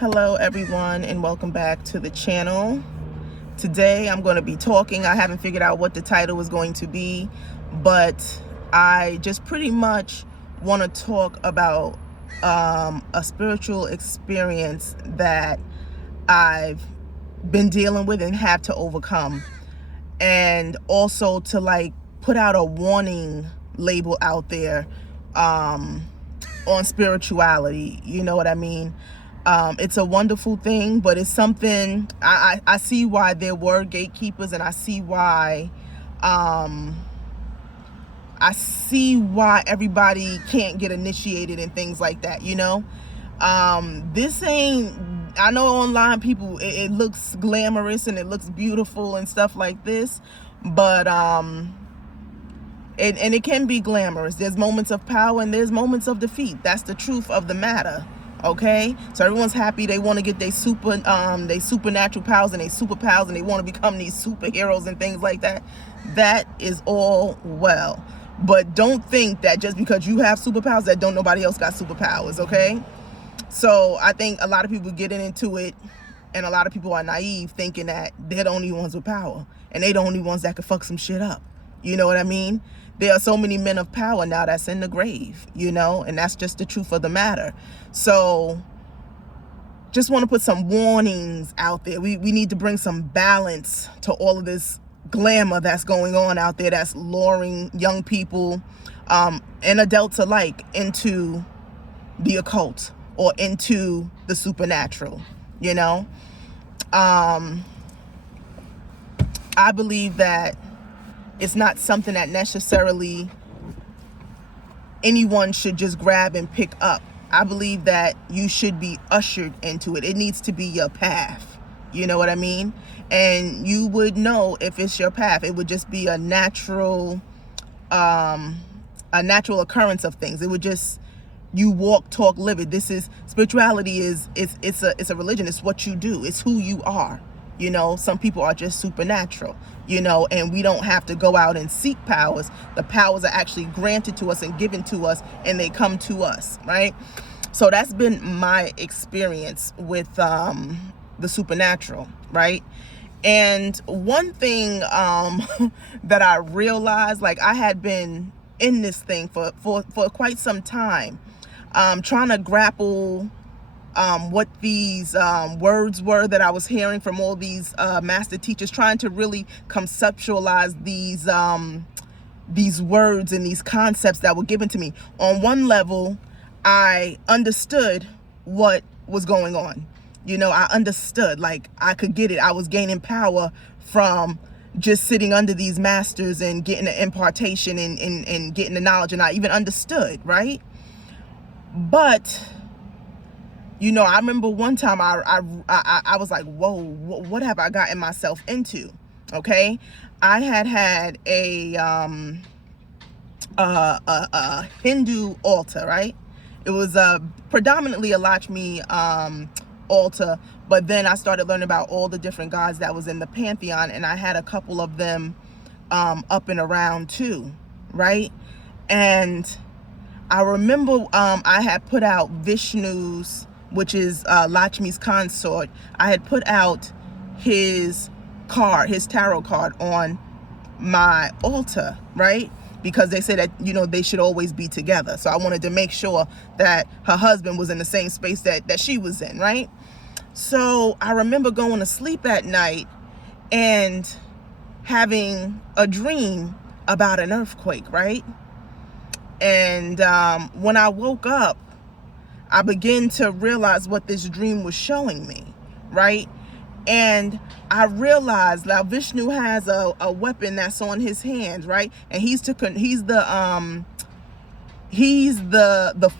Hello everyone, and welcome back to the channel. Today I'm going to be talking. I haven't figured out what the title is going to be, but I just pretty much want to talk about a spiritual experience that I've been dealing with and have to overcome, and also to put out a warning label out there on spirituality. You know what I mean? It's a wonderful thing, but it's something I see why there were gatekeepers, and I see why everybody can't get initiated and things like that, you know. This ain't, I know online people, it looks glamorous and it looks beautiful and stuff like this, but and it can be glamorous. There's moments of power and there's moments of defeat. That's the truth of the matter. Okay, so everyone's happy, they want to get their supernatural powers and their superpowers, and they want to become these superheroes and things like that. That is all well, but don't think that just because you have superpowers that don't nobody else got superpowers. Okay, so I think a lot of people getting into it, and a lot of people are naive thinking that they're the only ones with power and they the only ones that can fuck some shit up. You know what I mean? There are so many men of power now that's in the grave, you know, and that's just the truth of the matter. So just want to put some warnings out there. We need to bring some balance to all of this glamour that's going on out there, that's luring young people and adults alike into the occult or into the supernatural, you know. I believe that it's not something that necessarily anyone should just grab and pick up. I believe that you should be ushered into it. It needs to be your path. You know what I mean? And you would know if it's your path. It would just be a natural occurrence of things. It would just, you walk, talk, live it. This is spirituality. It's a religion. It's what you do. It's who you are. You know, some people are just supernatural, you know, and we don't have to go out and seek powers. The powers are actually granted to us and given to us, and they come to us, right? So that's been my experience with the supernatural, right? And one thing that I realized, like, I had been in this thing for quite some time, trying to grapple what these words were that I was hearing from all these master teachers, trying to really conceptualize these words and these concepts that were given to me. On one level, I understood what was going on. You know, I understood, like, I could get it. I was gaining power from just sitting under these masters and getting the impartation and getting the knowledge, and I even understood, right? But you know, I remember one time I was like, whoa, what have I gotten myself into? Okay, I had a Hindu altar, right? It was predominantly a Lakshmi altar, but then I started learning about all the different gods that was in the pantheon, and I had a couple of them up and around too, right? And I remember I had put out Vishnu's, which is Lakshmi's consort. I had put out his tarot card on my altar, right? Because they say that, you know, they should always be together. So I wanted to make sure that her husband was in the same space that she was in, right? So I remember going to sleep at night and having a dream about an earthquake, right? And when I woke up, I began to realize what this dream was showing me, right? And I realized that Vishnu has a weapon that's on his hands, right? And he's the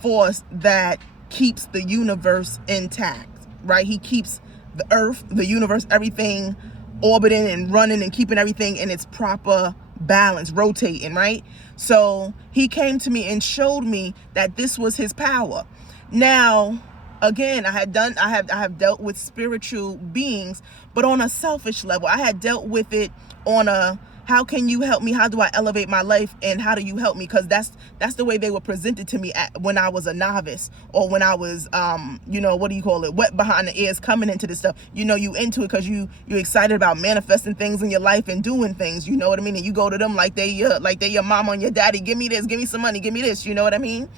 force that keeps the universe intact, right? He keeps the earth, the universe, everything orbiting and running and keeping everything in its proper balance, rotating, right? So he came to me and showed me that this was his power. Now, again, I have dealt with spiritual beings, but on a selfish level. I had dealt with it on a How can you help me? How do I elevate my life? And how do you help me? Because that's the way they were presented to me when I was a novice, or when I was what do you call it, wet behind the ears, coming into this stuff. You into it because you're excited about manifesting things in your life and doing things, you know what I mean? And you go to them like they your mama and your daddy. Give me this, give me some money, give me this, you know what I mean?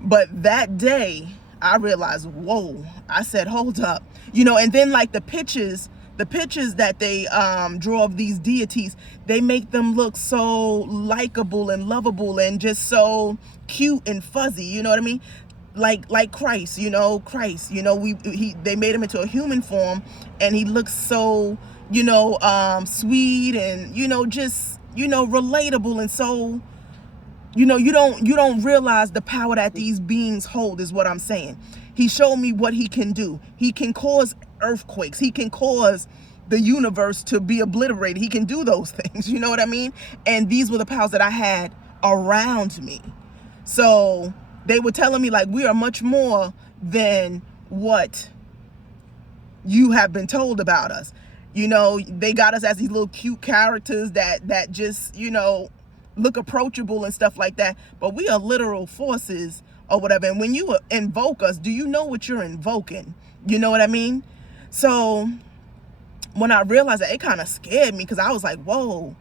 But that day I realized, whoa, I said, hold up, and then like the pictures that they draw of these deities, they make them look so likable and lovable and just so cute and fuzzy, you know what I mean? Like Christ, they made him into a human form, and he looks so, sweet and, just, relatable, and so, you don't realize the power that these beings hold, is what I'm saying. He showed me what he can do. He can cause earthquakes. He can cause the universe to be obliterated. He can do those things, you know what I mean? And these were the powers that I had around me. So they were telling me, like, we are much more than what you have been told about us. They got us as these little cute characters that just, look approachable and stuff like that. But we are literal forces or whatever. And when you invoke us, do you know what you're invoking? You know what I mean? So when I realized that, it kind of scared me, because I was like, whoa,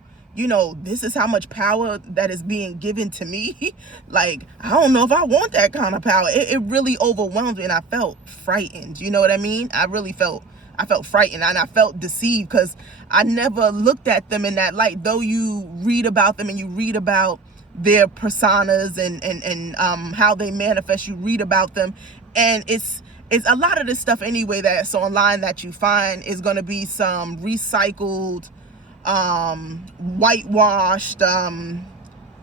this is how much power that is being given to me. Like, I don't know if I want that kind of power. It really overwhelmed me, and I felt frightened. You know what I mean? I felt frightened, and I felt deceived, because I never looked at them in that light. Though you read about them and you read about their personas and how they manifest, you read about them, and it's a lot of this stuff anyway that's online that you find is going to be some recycled, whitewashed,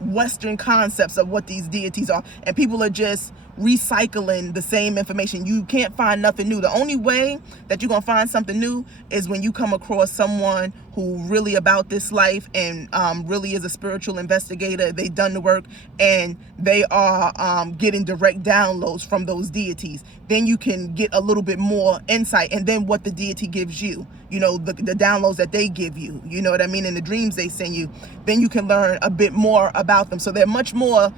Western concepts of what these deities are, and people are just recycling the same information. You can't find nothing new. The only way that you're gonna find something new is when you come across someone who really about this life and really is a spiritual investigator. They've done the work, and they are getting direct downloads from those deities. Then you can get a little bit more insight, and then what the deity gives you, the downloads that they give you, you know what I mean, and the dreams they send you, then you can learn a bit more about them. So they're much more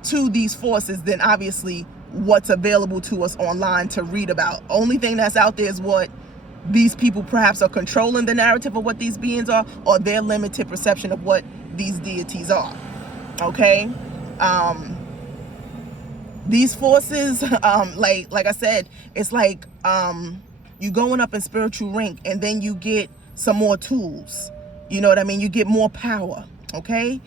to these forces than obviously what's available to us online to read about. Only thing that's out there is what these people perhaps are controlling the narrative of what these beings are, or their limited perception of what these deities are. Okay? These forces, like I said, it's like you going up in spiritual rank, and then you get some more tools. You know what I mean? You get more power. Okay?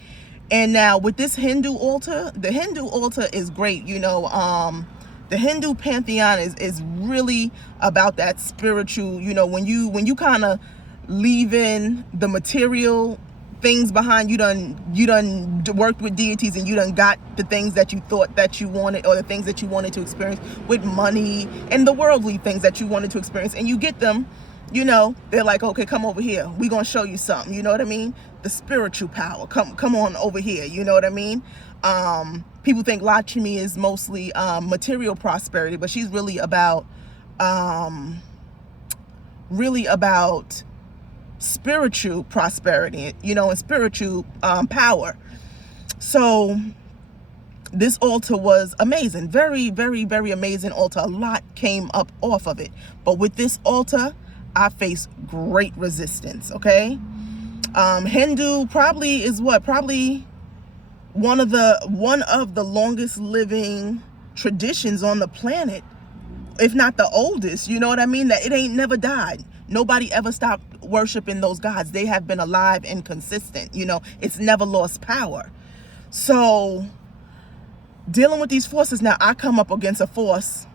And now with this Hindu altar, the Hindu altar is great. The Hindu pantheon is really about that spiritual, when you kind of leave in the material things behind, you done worked with deities, and you done got the things that you thought that you wanted, or the things that you wanted to experience with money and the worldly things that you wanted to experience, and you get them. They're like, okay, come over here. We're going to show you something. You know what I mean? The spiritual power. Come on over here. You know what I mean? People think Lakshmi is mostly material prosperity, but she's really about spiritual prosperity, and spiritual power. So this altar was amazing. Very, very, very amazing altar. A lot came up off of it. But with this altar, I faced great resistance. Okay. Hindu probably is probably one of the longest living traditions on the planet, if not the oldest. You know what I mean? That it ain't never died. Nobody ever stopped worshiping those gods. They have been alive and consistent. It's never lost power. So dealing with these forces, now I come up against a force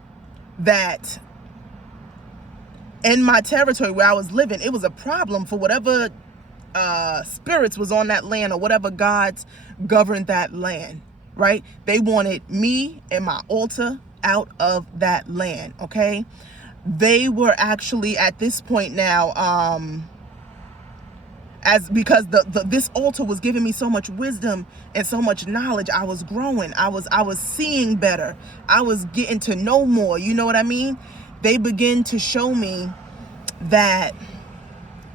that in my territory where I was living, it was a problem for whatever spirits was on that land, or whatever gods governed that land, right? They wanted me and my altar out of that land. Okay. They were actually at this point now, because this altar was giving me so much wisdom and so much knowledge. I was growing. I was seeing better. I was getting to know more. You know what I mean? They begin to show me that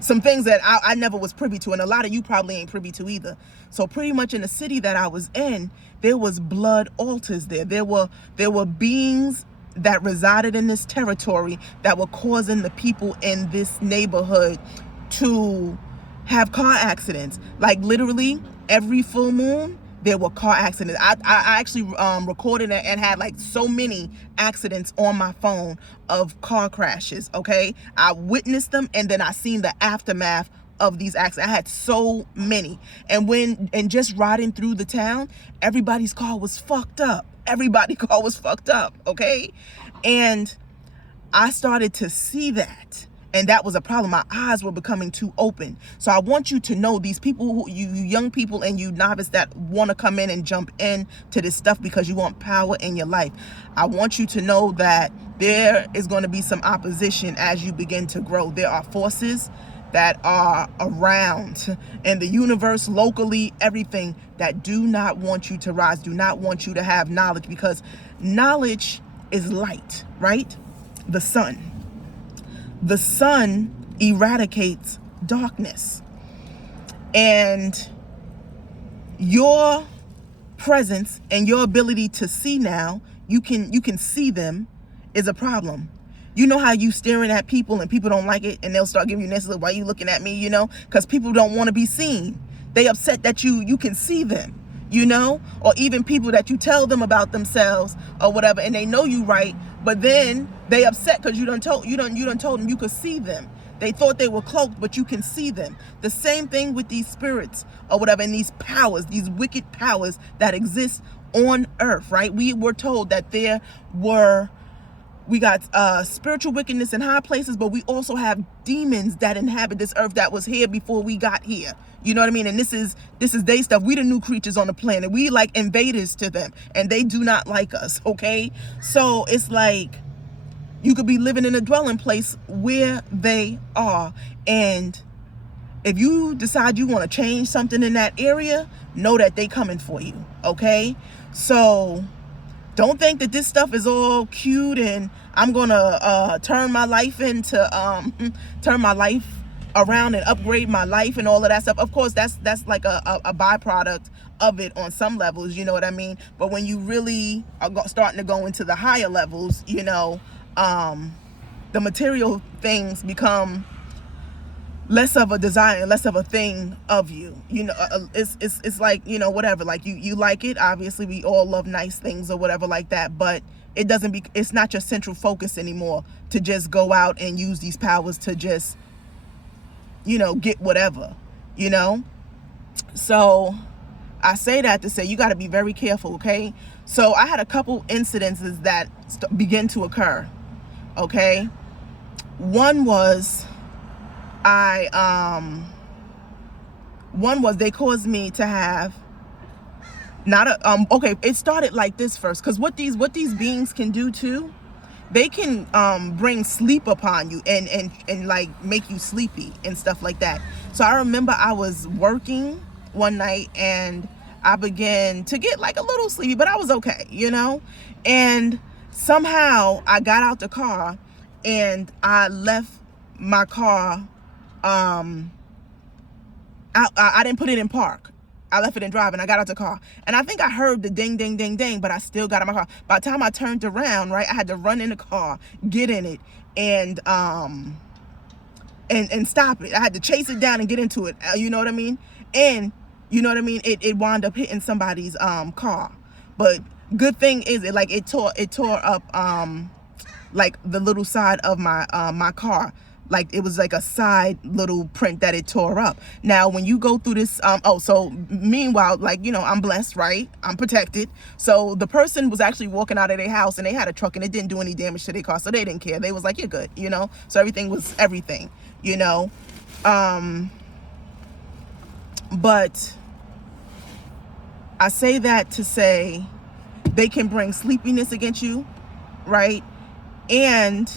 some things that I never was privy to, and a lot of you probably ain't privy to either. So pretty much in the city that I was in, there was blood altars there. There were beings that resided in this territory that were causing the people in this neighborhood to have car accidents. Like literally every full moon, there were car accidents. I actually recorded it and had like so many accidents on my phone of car crashes, okay? I witnessed them, and then I seen the aftermath of these accidents. I had so many. And just riding through the town, everybody's car was fucked up. Everybody's car was fucked up, okay? And I started to see that. And that was a problem. My eyes were becoming too open. So I want you to know, these people, you young people and you novice that want to come in and jump in to this stuff because you want power in your life. I want you to know that there is going to be some opposition as you begin to grow. There are forces that are around in the universe, locally, everything, that do not want you to rise, do not want you to have knowledge, because knowledge is light, right? The sun. The sun eradicates darkness. And your presence and your ability to see now, you can see them, is a problem. You know how you staring at people and people don't like it, and they'll start giving you this look, why you looking at me, because people don't want to be seen. They upset that you can see them, or even people that you tell them about themselves or whatever, and they know you right, but then they upset because you done told them you could see them. They thought they were cloaked, but you can see them. The same thing with these spirits or whatever, and these powers, these wicked powers that exist on earth, right? We were told that we got spiritual wickedness in high places, but we also have demons that inhabit this earth that was here before we got here. You know what I mean? And this is they stuff. We the new creatures on the planet. We like invaders to them, and they do not like us, okay? So it's like you could be living in a dwelling place where they are, and if you decide you want to change something in that area, know that they coming for you, okay? So don't think that this stuff is all cute and I'm gonna turn my life around and upgrade my life and all of that stuff. Of course, that's like a byproduct of it on some levels, you know what I mean? But when you really are starting to go into the higher levels, the material things become less of a desire, less of a thing of you. It's like, whatever, like you like it. Obviously we all love nice things or whatever like that, but it's not your central focus anymore to just go out and use these powers to just, get whatever, So I say that to say you got to be very careful, okay? So I had a couple incidences that begin to occur, okay? One was they caused me to have it started like this first, because what these beings can do too, they can bring sleep upon you and like make you sleepy and stuff like that. So I remember I was working one night and I began to get like a little sleepy, but I was okay, and somehow I got out the car and I left my car, I didn't put it in park. I left it in drive and I got out the car. And I think I heard the ding, ding, ding, ding, but I still got in my car. By the time I turned around, right, I had to run in the car, get in it, and stop it. I had to chase it down and get into it. You know what I mean? And you know what I mean? It wound up hitting somebody's car. But good thing is it tore up like the little side of my my car. Like it was like a side little print that it tore up. Now, when you go through this, so meanwhile, like, I'm blessed, right? I'm protected. So the person was actually walking out of their house and they had a truck and it didn't do any damage to their car. So they didn't care. They was like, you're good, So everything was everything, But I say that to say they can bring sleepiness against you, right? And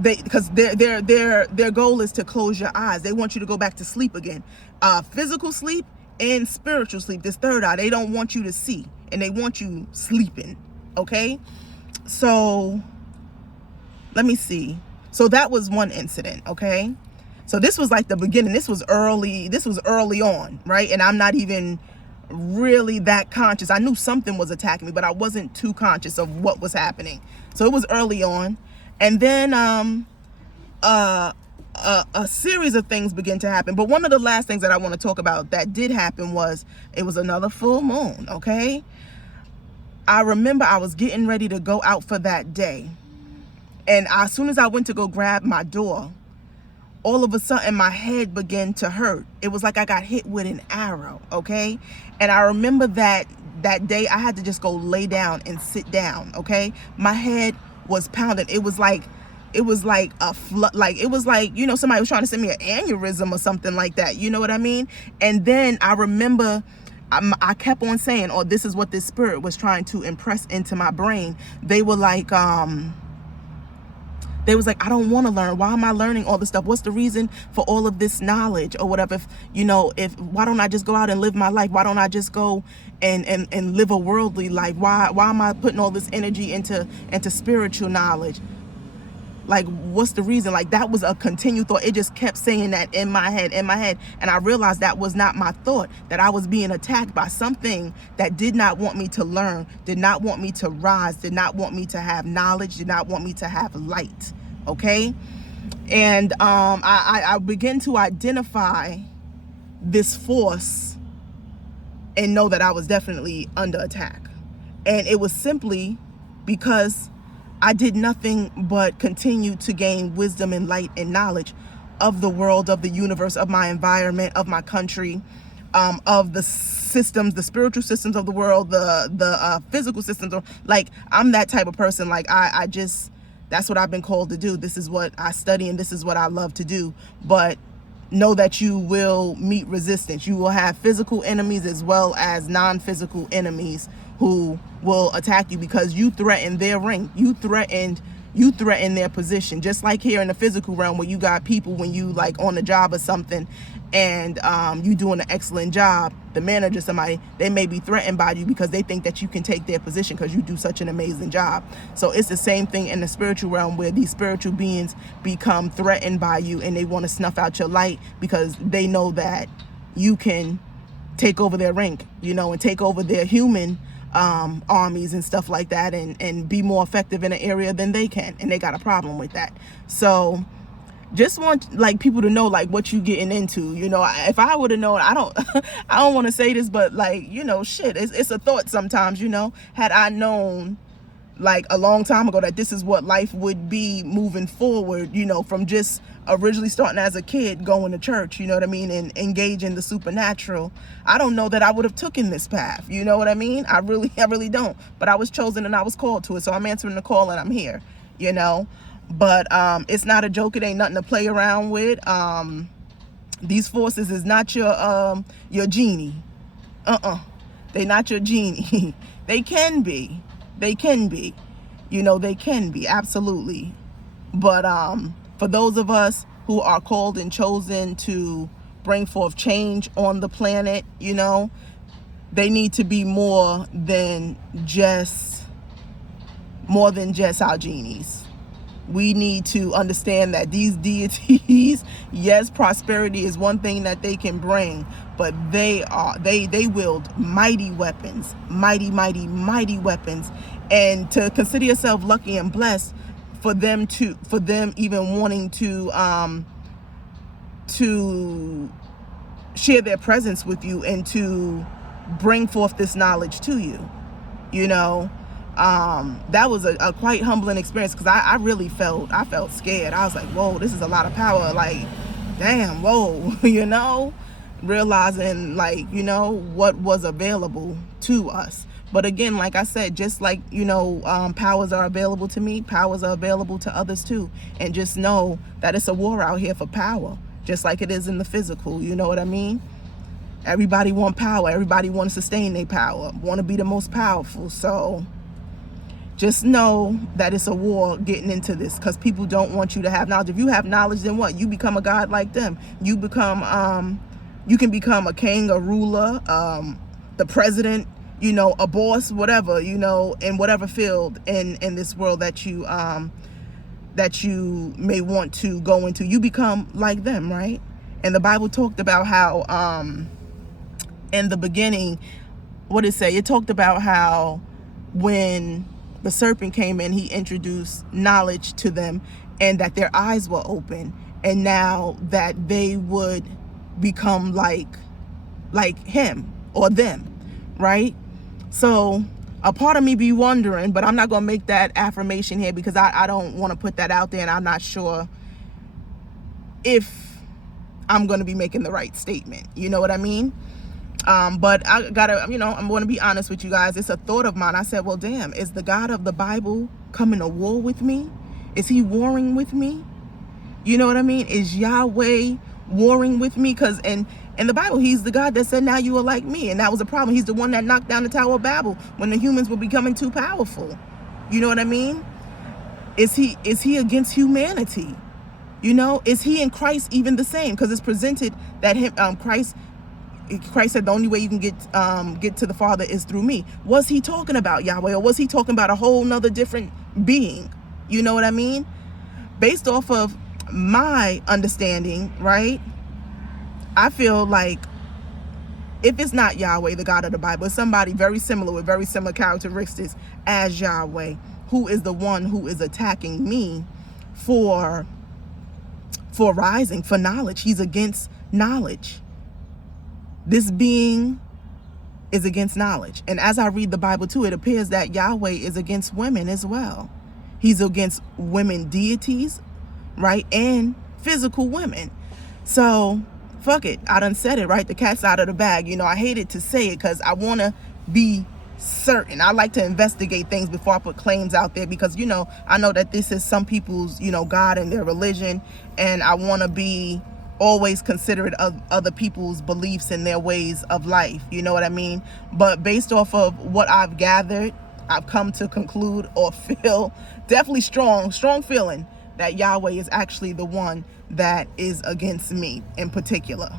because their goal is to close your eyes. They want you to go back to sleep again. Physical sleep and spiritual sleep, this third eye, they don't want you to see, and they want you sleeping, okay? So let me see. So that was one incident, okay? So this was like the beginning. This was early on, right? And I'm not even really that conscious. I knew something was attacking me, but I wasn't too conscious of what was happening. So it was early on. And then a series of things began to happen. But one of the last things that I want to talk about that did happen was, it was another full moon, okay? I remember I was getting ready to go out for that day. And as soon as I went to go grab my door, all of a sudden my head began to hurt. It was like I got hit with an arrow, okay? And I remember that day I had to just go lay down and sit down, okay? My head was pounding. It was like a flood, like it was like, you know, somebody was trying to send me an aneurysm or something like that, you know what I mean? And then I remember I kept on saying, oh, this is what this spirit was trying to impress into my brain. They was like, I don't want to learn. Why am I learning all this stuff? What's the reason for all of this knowledge or whatever? Why don't I just go out and live my life? Why don't I just go and live a worldly life? Why am I putting all this energy into spiritual knowledge? Like, what's the reason? Like, that was a continued thought. It just kept saying that in my head. And I realized that was not my thought, that I was being attacked by something that did not want me to learn, did not want me to rise, did not want me to have knowledge, did not want me to have light. Okay? And I began to identify this force and know that I was definitely under attack. And it was simply because I did nothing but continue to gain wisdom and light and knowledge of the world, of the universe, of my environment, of my country, of the systems, the spiritual systems of the world, the physical systems. Like, I'm that type of person. Like, I just, that's what I've been called to do. This is what I study and this is what I love to do. But know that you will meet resistance. You will have physical enemies as well as non-physical enemies who will attack you because you threatened their ring. You threatened their position. Just like here in the physical realm where you got people when you like on a job or something and you doing an excellent job, the manager, somebody, they may be threatened by you because they think that you can take their position because you do such an amazing job. So it's the same thing in the spiritual realm where these spiritual beings become threatened by you and they want to snuff out your light because they know that you can take over their rank, you know, and take over their human armies and stuff like that and be more effective in an area than they can, and they got a problem with that. So just want like people to know like what you getting into, you know. If I would have known, I don't want to say this, but like, you know, shit, it's a thought sometimes, you know. Had I known like a long time ago that this is what life would be moving forward, you know, from just originally starting as a kid going to church, you know what I mean, and engaging the supernatural, I don't know that I would have taken this path, you know what I mean? I really don't. But I was chosen and I was called to it, so I'm answering the call and I'm here, you know. But it's not a joke. It ain't nothing to play around with. These forces is not your genie. They're not your genie. They can be, you know, they can be, absolutely. But for those of us who are called and chosen to bring forth change on the planet, you know, they need to be more than just our genies. We need to understand that these deities, yes, prosperity is one thing that they can bring, but they wield mighty weapons, mighty weapons. And to consider yourself lucky and blessed for them even wanting to share their presence with you and to bring forth this knowledge to you, you know. That was a quite humbling experience because I felt scared. I was like, whoa, this is a lot of power. Like, damn, whoa, you know, realizing like, you know, what was available to us. But again, like I said, just like, you know, powers are available to me, powers are available to others too. And just know that it's a war out here for power, just like it is in the physical, you know what I mean? Everybody want power. Everybody want to sustain their power, want to be the most powerful. So just know that it's a war getting into this because people don't want you to have knowledge. If you have knowledge, then what? You become a god like them. You become, you can become a king, a ruler, the president, you know, a boss, whatever, you know, in whatever field in this world that that you may want to go into. You become like them, right? And the Bible talked about how in the beginning, what did it say? It talked about how when the serpent came in, he introduced knowledge to them, and that their eyes were open, and now that they would become like him or them, right? So a part of me be wondering, but I'm not going to make that affirmation here because I don't want to put that out there, and I'm not sure if I'm going to be making the right statement. You know what I mean? But I gotta, I'm going to be honest with you guys. It's a thought of mine. I said, well, damn, is the God of the Bible coming to war with me? Is he warring with me? You know what I mean? Is Yahweh warring with me? Because in the Bible, he's the God that said, now you are like me. And that was a problem. He's the one that knocked down the Tower of Babel when the humans were becoming too powerful. You know what I mean? Is he against humanity? You know, is he and Christ even the same? Because it's presented that Christ said the only way you can get to the Father is through me. Was he talking about Yahweh, or was he talking about a whole nother different being? You know what I mean? Based off of my understanding, right? I feel like if it's not Yahweh, the God of the Bible, it's somebody very similar with very similar characteristics as Yahweh, who is the one who is attacking me for rising, for knowledge. He's against knowledge. This being is against knowledge. And as I read the Bible too, it appears that Yahweh is against women as well. He's against women deities, right? And physical women. So, fuck it. I done said it, right? The cat's out of the bag. You know, I hated to say it because I want to be certain. I like to investigate things before I put claims out there because, I know that this is some people's, God and their religion. And I want to be always considerate of other people's beliefs and their ways of life. You know what I mean? But based off of what I've gathered, I've come to conclude or feel definitely strong feeling that Yahweh is actually the one that is against me in particular.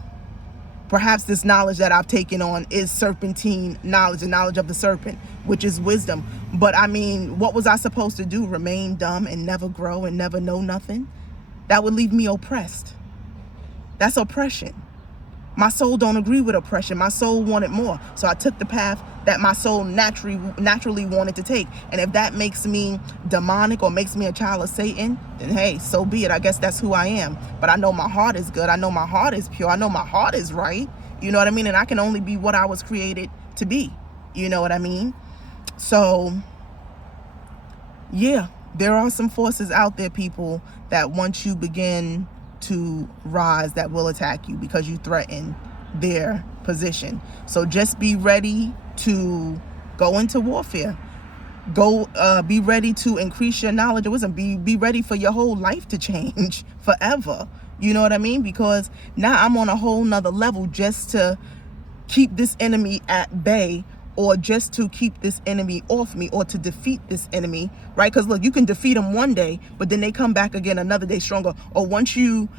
Perhaps this knowledge that I've taken on is serpentine knowledge, the knowledge of the serpent, which is wisdom. But I mean, what was I supposed to do? Remain dumb and never grow and never know nothing? That would leave me oppressed. That's oppression. My soul don't agree with oppression. My soul wanted more. So I took the path that my soul naturally wanted to take. And if that makes me demonic or makes me a child of Satan, then hey, so be it. I guess that's who I am. But I know my heart is good. I know my heart is pure. I know my heart is right. You know what I mean? And I can only be what I was created to be. You know what I mean? So, yeah, there are some forces out there, people, that once you begin to rise, that will attack you because you threaten their position. So just be ready to go into warfare. Be ready to increase your knowledge of wisdom. Be ready for your whole life to change forever. You know what I mean? Because now I'm on a whole nother level just to keep this enemy at bay, or just to keep this enemy off me, or to defeat this enemy, right? Because look, you can defeat them one day, but then they come back again another day stronger. Or once you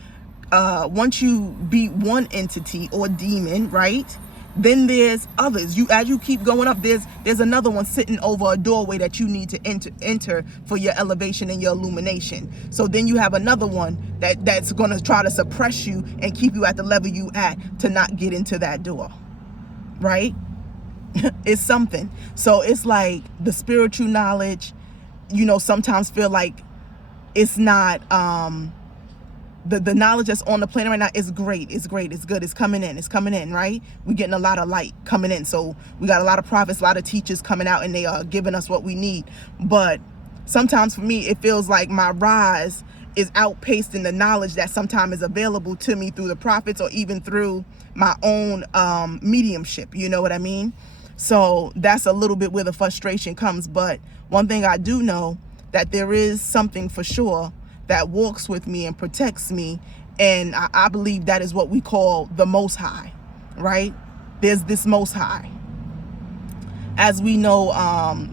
beat one entity or demon, right? Then there's others. As you keep going up, there's another one sitting over a doorway that you need to enter for your elevation and your illumination. So then you have another one that's going to try to suppress you and keep you at the level you at to not get into that door, right? It's something. So it's like the spiritual knowledge, sometimes feel like it's not the knowledge that's on the planet right now is great. It's great. It's good. It's coming in, right? We're getting a lot of light coming in. So we got a lot of prophets, a lot of teachers coming out, and they are giving us what we need. But sometimes for me, it feels like my rise is outpacing the knowledge that sometimes is available to me through the prophets or even through my own mediumship. You know what I mean? So that's a little bit where the frustration comes. But one thing I do know, that there is something for sure that walks with me and protects me. And I believe that is what we call the Most High, right? There's this Most High. As we know,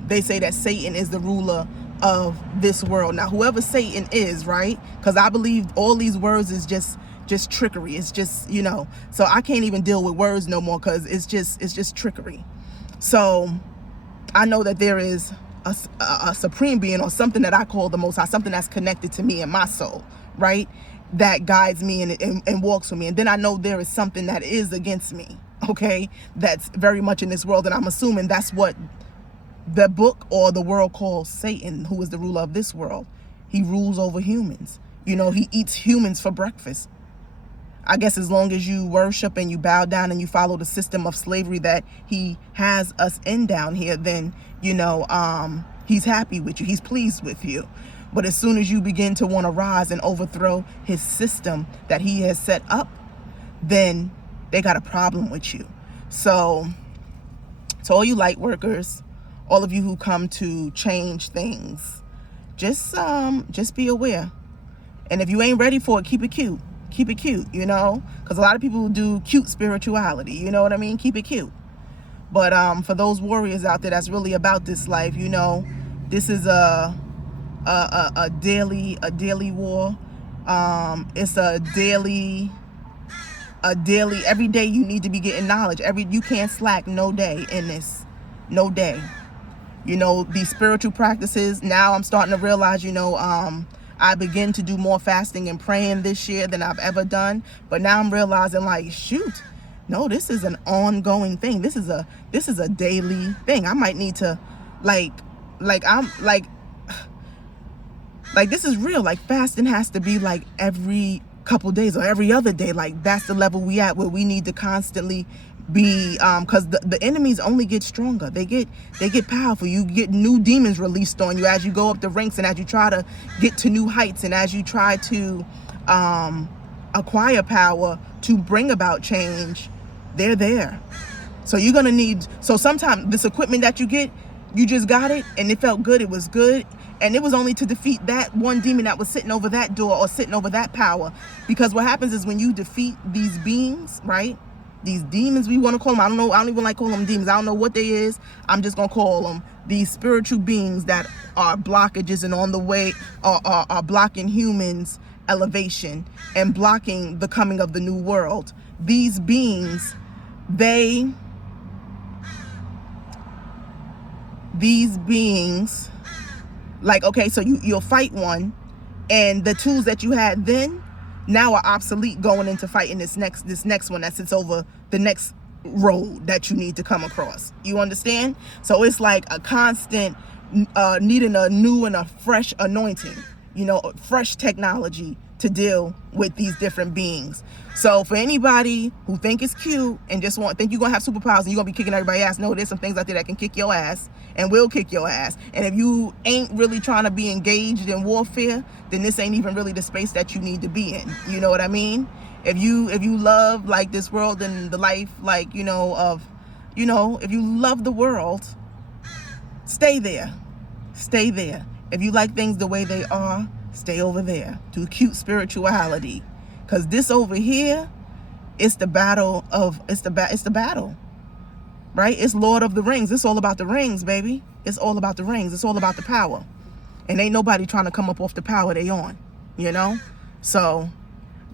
they say that Satan is the ruler of this world. Now, whoever Satan is, right? Because I believe all these words is just trickery. It's just, so I can't even deal with words no more because it's just trickery. So I know that there is a supreme being, or something that I call the Most High, something that's connected to me and my soul, right? That guides me and walks with me. And then I know there is something that is against me, okay? That's very much in this world. And I'm assuming that's what the book or the world calls Satan, who is the ruler of this world. He rules over humans. You know, he eats humans for breakfast. I guess as long as you worship and you bow down and you follow the system of slavery that he has us in down here, then, you know, he's happy with you. He's pleased with you. But as soon as you begin to want to rise and overthrow his system that he has set up, then they got a problem with you. So to all you light workers, all of you who come to change things, just be aware. And if you ain't ready for it, keep it cute. Keep it cute, you know, because a lot of people do cute spirituality, you know what I mean? Keep it cute. But for those warriors out there that's really about this life, you know, this is a daily war. It's a daily, every day you need to be getting knowledge. You can't slack no day in this, no day. You know, these spiritual practices, now I'm starting to realize, you know, I begin to do more fasting and praying this year than I've ever done. But now I'm realizing, like, shoot, no, this is an ongoing thing. This is a daily thing. I might need to, like this is real. Like, fasting has to be like every couple days or every other day. Like, that's the level we at, where we need to constantly be, because the enemies only get stronger. They get powerful. You get new demons released on you as you go up the ranks, and as you try to get to new heights, and as you try to acquire power to bring about change. They're there. So you're gonna need, so sometimes this equipment that you get, you just got it and it felt good, it was good, and it was only to defeat that one demon that was sitting over that door or sitting over that power. Because what happens is, when you defeat these beings, right, these demons, we want to call them, I don't even like calling them demons, I don't know what they is, I'm just gonna call them these spiritual beings that are blockages and on the way, are blocking humans' elevation and blocking the coming of the new world. These beings, like, okay, so you'll fight one, and the tools that you had then now are obsolete going into fighting this next one that sits over the next road that you need to come across. You understand? So it's like a constant needing a new and a fresh anointing, you know, fresh technology to deal with these different beings. So for anybody who think it's cute and just think you're gonna have superpowers and you're gonna be kicking everybody's ass, no, there's some things out there that can kick your ass and will kick your ass. And if you ain't really trying to be engaged in warfare, then this ain't even really the space that you need to be in. You know what I mean? If you love like this world and the life, like, you know, of, you know, if you love the world, stay there. Stay there. If you like things the way they are, stay over there. Do cute spirituality. Because this over here, it's the battle, right? It's Lord of the Rings. It's all about the rings, baby. It's all about the rings. It's all about the power. And ain't nobody trying to come up off the power they on, you know? So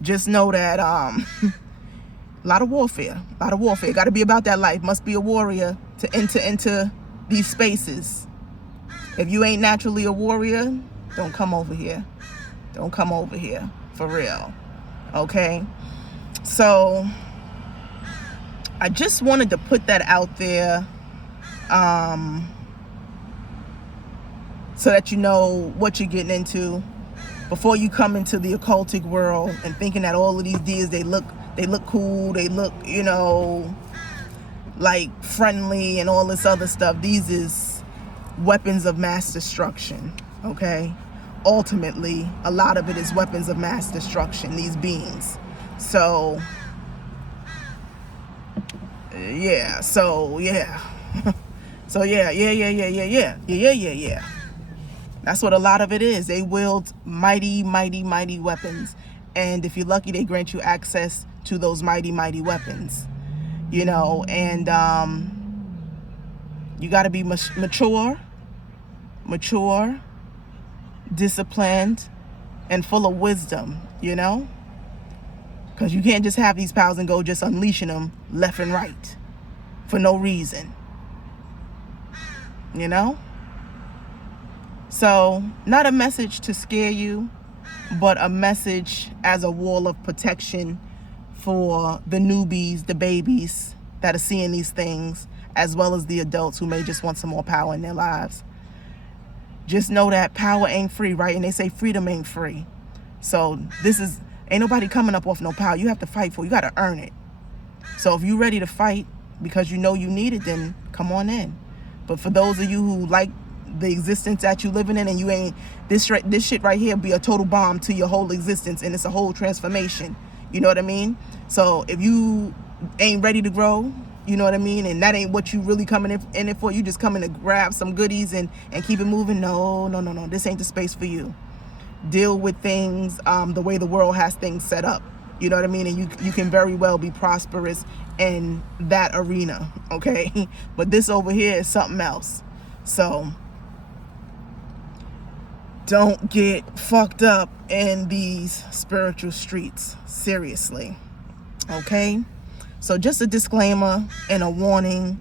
just know that a lot of warfare. Got to be about that life. Must be a warrior to enter into these spaces. If you ain't naturally a warrior, don't come over here. Don't come over here, for real. Okay? So I just wanted to put that out there so that you know what you're getting into before you come into the occultic world and thinking that all of these deities, they look cool, they look, you know, like friendly and all this other stuff. These is weapons of mass destruction, okay? Ultimately, a lot of it is weapons of mass destruction, these beings. So yeah. So yeah. That's what a lot of it is. They wield mighty weapons. And if you're lucky, they grant you access to those mighty weapons. You know, and you got to be mature, disciplined, and full of wisdom, you know? Because you can't just have these powers and go just unleashing them left and right for no reason. You know? So not a message to scare you, but a message as a wall of protection for the newbies, the babies that are seeing these things, as well as the adults who may just want some more power in their lives. Just know that power ain't free, right? And they say freedom ain't free. So ain't nobody coming up off no power. You have to fight for it. You got to earn it. So if you're ready to fight because you know you need it, then come on in. But for those of you who like the existence that you living in and you ain't, this shit right here be a total bomb to your whole existence, and it's a whole transformation. You know what I mean? So if you ain't ready to grow, you know what I mean, and that ain't what you really coming in it for, you just coming to grab some goodies and keep it moving. No, this ain't the space for you. Deal with things the way the world has things set up. You know what I mean? And you can very well be prosperous in that arena, okay? But this over here is something else. So don't get fucked up in these spiritual streets. Seriously. Okay? So just a disclaimer and a warning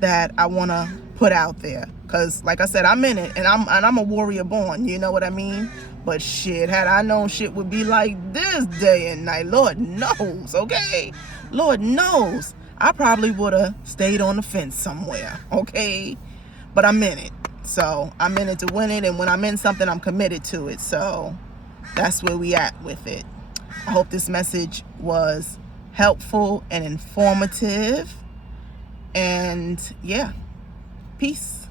that I want to put out there. Because like I said, I'm in it, and I'm a warrior born. You know what I mean? But shit, had I known shit would be like this day and night, Lord knows, okay? Lord knows. I probably would have stayed on the fence somewhere, okay? But I'm in it. So I'm in it to win it, and when I'm in something, I'm committed to it. So that's where we at with it. I hope this message was helpful and informative. And yeah, peace.